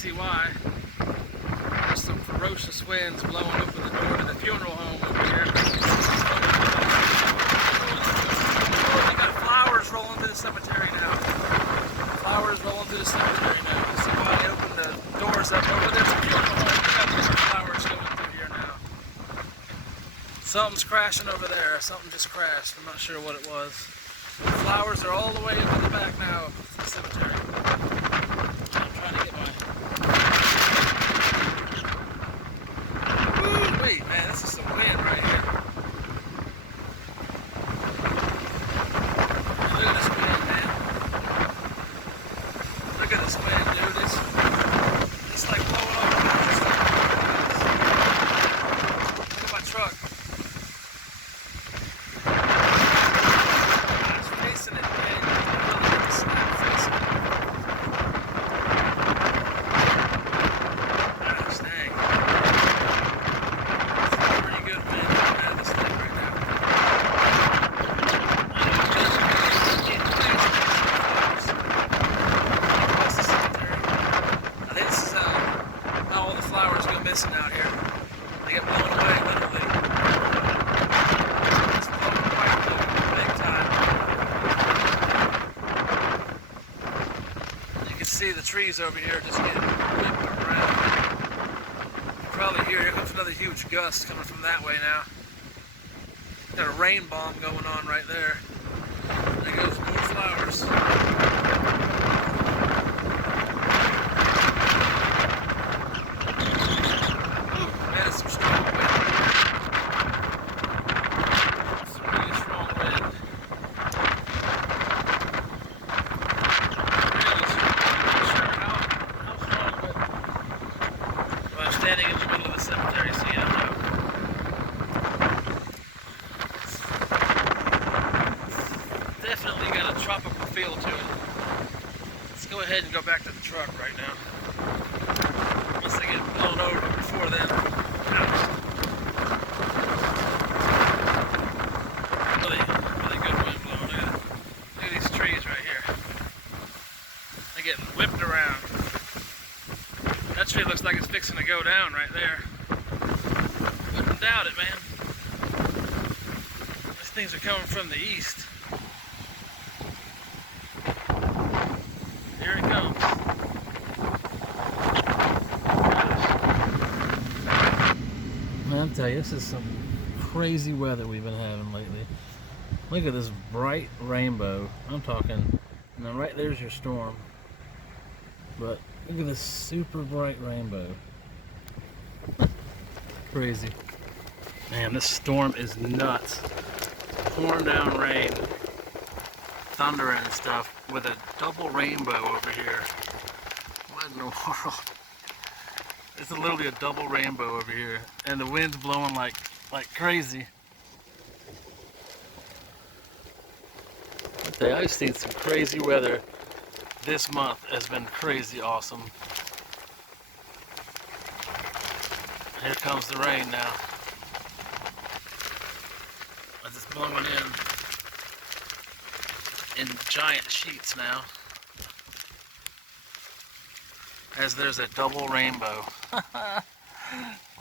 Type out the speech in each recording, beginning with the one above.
see why. There's some ferocious winds blowing open the door to the funeral home over here. Oh, they got flowers rolling through the cemetery now. Flowers rolling through the cemetery now. You see why they opened the doors up over there's a funeral home. They got more flowers going through here now. Something's crashing over there. Something just crashed. I'm not sure what it was. The flowers are all the way up in the back now of the cemetery. I'm trying to get my... Woo-wee, man, this is some wind right here. Look at this wind, man. Look at this wind, dude. It's like blowing all around. Look at my truck. It's facing it, man. It's really facing it. Gosh, dang. It's a pretty good wind coming out of this thing right now. Across the cemetery. I think this is how all the flowers go missing out here. They get blown away, literally. It's blown away big time. You can see the trees over here just getting whipped around. You probably hear, here comes another huge gust coming from that way now. Got a rain bomb going on right there. There goes more flowers. That is some strong wind. It's a really strong wind. Really strong. I'm not sure how strong, but well, I'm standing in the middle of the cemetery, so yeah, I know. It's definitely got a tropical feel to it. Let's go ahead and go back to the truck right now. Unless they get blown over before then. Really good wind blowing. Look at these trees right here. They're getting whipped around. That tree looks like it's fixing to go down right there. Wouldn't doubt it, man. These things are coming from the east. Here it comes. Man, I'll tell you, this is some crazy weather we've been having lately. Look at this bright rainbow. I'm talking, and then right there's your storm. But look at this super bright rainbow. Crazy. Man, this storm is nuts. Pouring down rain, thunder and stuff, with a double rainbow over here. What in the world? It's literally a double rainbow over here, and the wind's blowing like crazy. I've seen some crazy weather. This month has been crazy awesome. Here comes the rain now. It's just blowing in giant sheets now. As there's a double rainbow.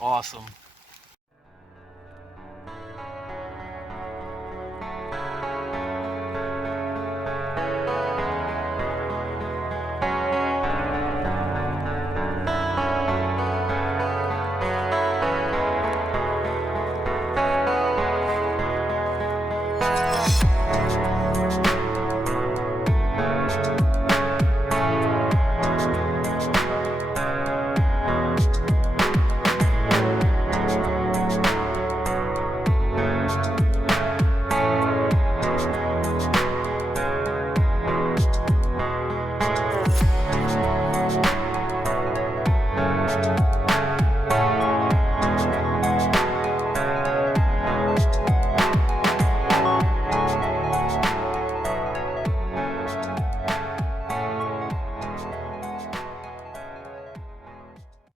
Awesome.